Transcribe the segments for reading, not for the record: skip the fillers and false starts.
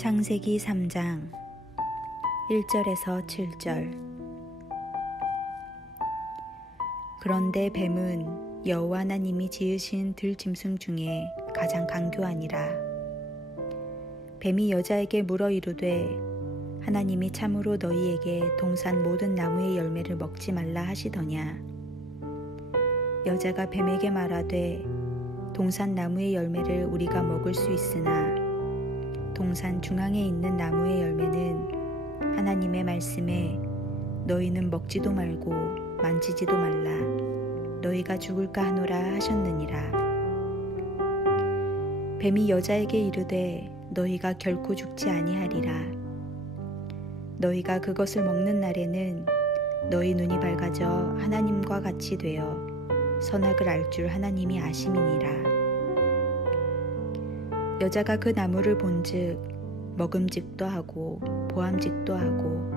창세기 3장 1절에서 7절. 그런데 뱀은 여호와 하나님이 지으신 들짐승 중에 가장 강교하니라. 뱀이 여자에게 물어 이르되 하나님이 참으로 너희에게 동산 모든 나무의 열매를 먹지 말라 하시더냐. 여자가 뱀에게 말하되 동산 나무의 열매를 우리가 먹을 수 있으나 동산 중앙에 있는 나무의 열매는 하나님의 말씀에 너희는 먹지도 말고 만지지도 말라 너희가 죽을까 하노라 하셨느니라. 뱀이 여자에게 이르되 너희가 결코 죽지 아니하리라. 너희가 그것을 먹는 날에는 너희 눈이 밝아져 하나님과 같이 되어 선악을 알 줄 하나님이 아심이니라. 여자가 그 나무를 본즉 먹음직도 하고 보암직도 하고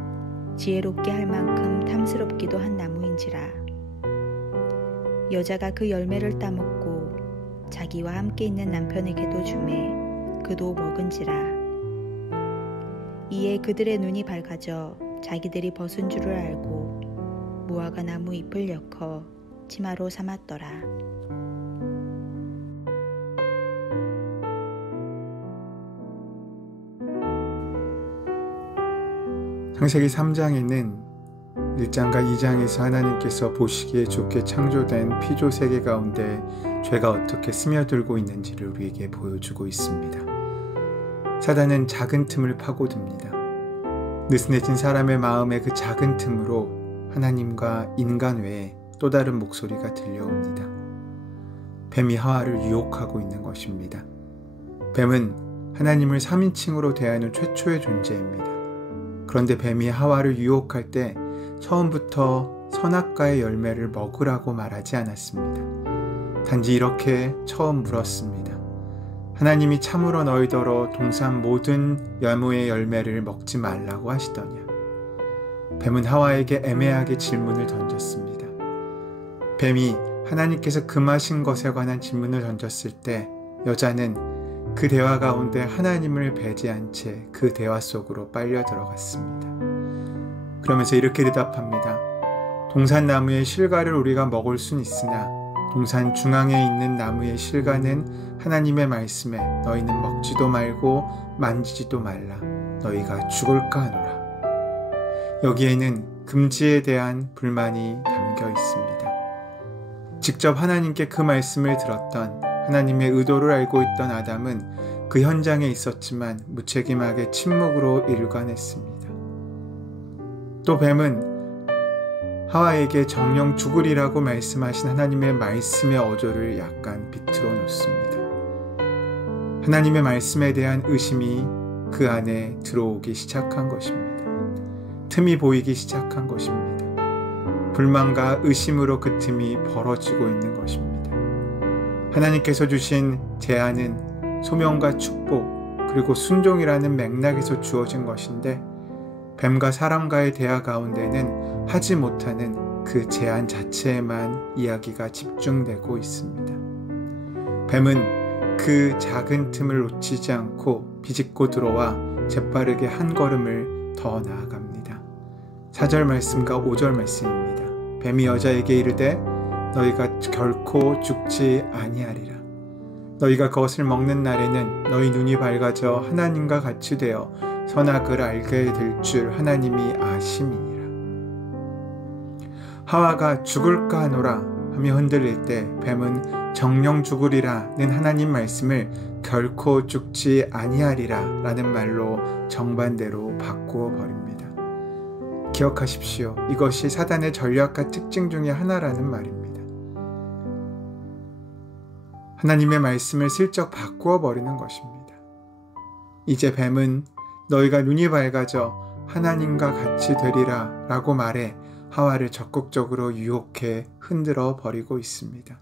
지혜롭게 할 만큼 탐스럽기도 한 나무인지라. 여자가 그 열매를 따먹고 자기와 함께 있는 남편에게도 주매 그도 먹은지라. 이에 그들의 눈이 밝아져 자기들이 벗은 줄을 알고 무화과 나무 잎을 엮어 치마로 삼았더라. 창세기 3장에는 1장과 2장에서 하나님께서 보시기에 좋게 창조된 피조 세계 가운데 죄가 어떻게 스며들고 있는지를 우리에게 보여주고 있습니다. 사단은 작은 틈을 파고듭니다. 느슨해진 사람의 마음의 그 작은 틈으로 하나님과 인간 외에 또 다른 목소리가 들려옵니다. 뱀이 하와를 유혹하고 있는 것입니다. 뱀은 하나님을 3인칭으로 대하는 최초의 존재입니다. 그런데 뱀이 하와를 유혹할 때 처음부터 선악과의 열매를 먹으라고 말하지 않았습니다. 단지 이렇게 처음 물었습니다. 하나님이 참으로 너희더러 동산 모든 나무의 열매를 먹지 말라고 하시더냐. 뱀은 하와에게 애매하게 질문을 던졌습니다. 뱀이 하나님께서 금하신 것에 관한 질문을 던졌을 때 여자는 그 대화 가운데 하나님을 배제한 채 그 대화 속으로 빨려 들어갔습니다. 그러면서 이렇게 대답합니다. 동산 나무의 실과를 우리가 먹을 순 있으나 동산 중앙에 있는 나무의 실과는 하나님의 말씀에 너희는 먹지도 말고 만지지도 말라 너희가 죽을까 하노라. 여기에는 금지에 대한 불만이 담겨 있습니다. 직접 하나님께 그 말씀을 들었던 하나님의 의도를 알고 있던 아담은 그 현장에 있었지만 무책임하게 침묵으로 일관했습니다. 또 뱀은 하와에게 정령 죽으리라고 말씀하신 하나님의 말씀의 어조를 약간 비틀어 놓습니다. 하나님의 말씀에 대한 의심이 그 안에 들어오기 시작한 것입니다. 틈이 보이기 시작한 것입니다. 불만과 의심으로 그 틈이 벌어지고 있는 것입니다. 하나님께서 주신 제안은 소명과 축복 그리고 순종이라는 맥락에서 주어진 것인데 뱀과 사람과의 대화 가운데는 하지 못하는 그 제안 자체에만 이야기가 집중되고 있습니다. 뱀은 그 작은 틈을 놓치지 않고 비집고 들어와 재빠르게 한 걸음을 더 나아갑니다. 4절 말씀과 5절 말씀입니다. 뱀이 여자에게 이르되 너희가 결코 죽지 아니하리라. 너희가 그것을 먹는 날에는 너희 눈이 밝아져 하나님과 같이 되어 선악을 알게 될 줄 하나님이 아심이니라. 하와가 죽을까 하노라 하며 흔들릴 때 뱀은 정령 죽으리라는 하나님 말씀을 결코 죽지 아니하리라 라는 말로 정반대로 바꾸어 버립니다. 기억하십시오. 이것이 사단의 전략과 특징 중에 하나라는 말입니다. 하나님의 말씀을 슬쩍 바꾸어 버리는 것입니다. 이제 뱀은 너희가 눈이 밝아져 하나님과 같이 되리라 라고 말해 하와를 적극적으로 유혹해 흔들어 버리고 있습니다.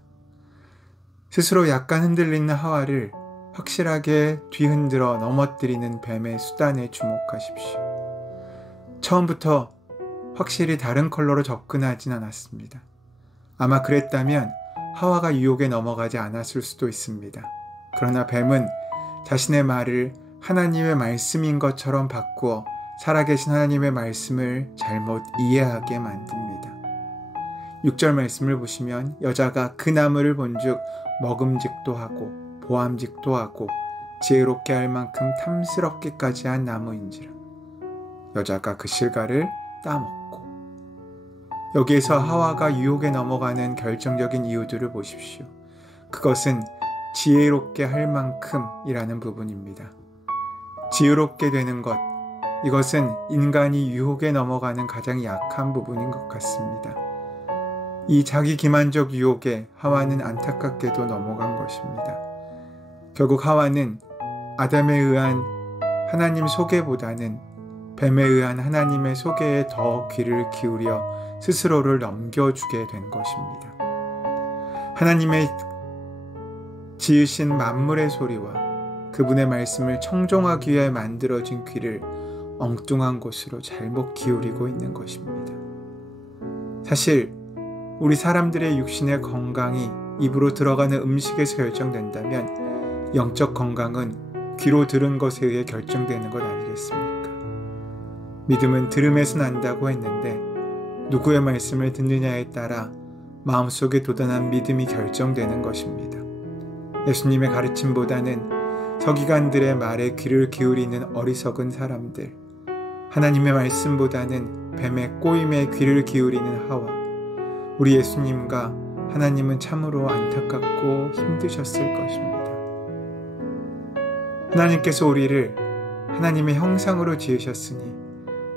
스스로 약간 흔들리는 하와를 확실하게 뒤흔들어 넘어뜨리는 뱀의 수단에 주목하십시오. 처음부터 확실히 다른 컬러로 접근하진 않았습니다. 아마 그랬다면 하와가 유혹에 넘어가지 않았을 수도 있습니다. 그러나 뱀은 자신의 말을 하나님의 말씀인 것처럼 바꾸어 살아계신 하나님의 말씀을 잘못 이해하게 만듭니다. 6절 말씀을 보시면 여자가 그 나무를 본즉 먹음직도 하고 보암직도 하고 지혜롭게 할 만큼 탐스럽게까지 한 나무인지라. 여자가 그 실과를 따먹고. 여기에서 하와가 유혹에 넘어가는 결정적인 이유들을 보십시오. 그것은 지혜롭게 할 만큼이라는 부분입니다. 지혜롭게 되는 것, 이것은 인간이 유혹에 넘어가는 가장 약한 부분인 것 같습니다. 이 자기 기만적 유혹에 하와는 안타깝게도 넘어간 것입니다. 결국 하와는 아담에 의한 하나님 소개보다는 뱀에 의한 하나님의 소개에 더 귀를 기울여 스스로를 넘겨주게 된 것입니다. 하나님의 지으신 만물의 소리와 그분의 말씀을 청종하기 위해 만들어진 귀를 엉뚱한 곳으로 잘못 기울이고 있는 것입니다. 사실 우리 사람들의 육신의 건강이 입으로 들어가는 음식에서 결정된다면 영적 건강은 귀로 들은 것에 의해 결정되는 것 아니겠습니까? 믿음은 들음에서 난다고 했는데 누구의 말씀을 듣느냐에 따라 마음속에 돋아난 믿음이 결정되는 것입니다. 예수님의 가르침보다는 서기관들의 말에 귀를 기울이는 어리석은 사람들, 하나님의 말씀보다는 뱀의 꼬임에 귀를 기울이는 하와, 우리 예수님과 하나님은 참으로 안타깝고 힘드셨을 것입니다. 하나님께서 우리를 하나님의 형상으로 지으셨으니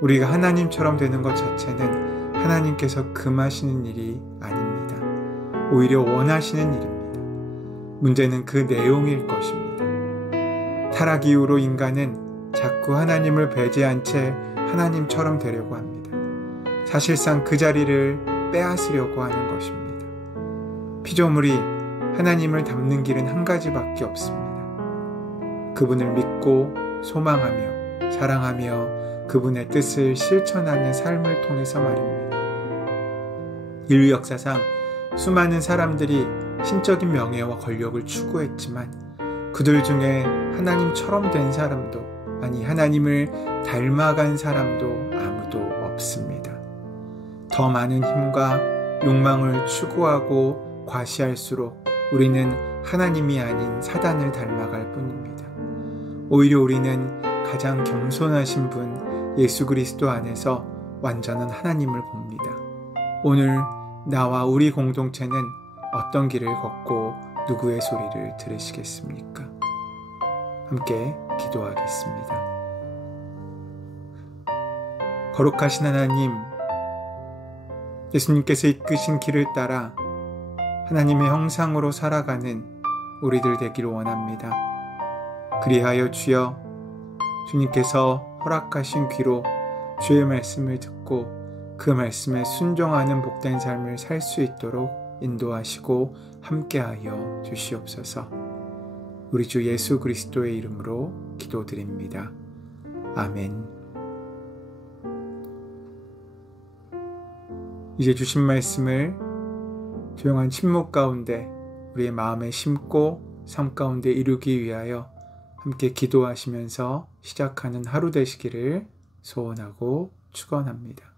우리가 하나님처럼 되는 것 자체는 하나님께서 금하시는 일이 아닙니다. 오히려 원하시는 일입니다. 문제는 그 내용일 것입니다. 타락 이후로 인간은 자꾸 하나님을 배제한 채 하나님처럼 되려고 합니다. 사실상 그 자리를 빼앗으려고 하는 것입니다. 피조물이 하나님을 닮는 길은 한 가지밖에 없습니다. 그분을 믿고 소망하며 사랑하며 그분의 뜻을 실천하는 삶을 통해서 말입니다. 인류 역사상 수많은 사람들이 신적인 명예와 권력을 추구했지만 그들 중에 하나님처럼 된 사람도, 아니 하나님을 닮아간 사람도 아무도 없습니다. 더 많은 힘과 욕망을 추구하고 과시할수록 우리는 하나님이 아닌 사단을 닮아갈 뿐입니다. 오히려 우리는 가장 겸손하신 분 예수 그리스도 안에서 완전한 하나님을 봅니다. 오늘 나와 우리 공동체는 어떤 길을 걷고 누구의 소리를 들으시겠습니까? 함께 기도하겠습니다. 거룩하신 하나님, 예수님께서 이끄신 길을 따라 하나님의 형상으로 살아가는 우리들 되기를 원합니다. 그리하여 주여, 주님께서 허락하신 귀로 주의 말씀을 듣고 그 말씀에 순종하는 복된 삶을 살 수 있도록 인도하시고 함께하여 주시옵소서. 우리 주 예수 그리스도의 이름으로 기도드립니다. 아멘. 이제 주신 말씀을 조용한 침묵 가운데 우리의 마음에 심고 삶 가운데 이루기 위하여 함께 기도하시면서 시작하는 하루 되시기를 소원하고 축원합니다.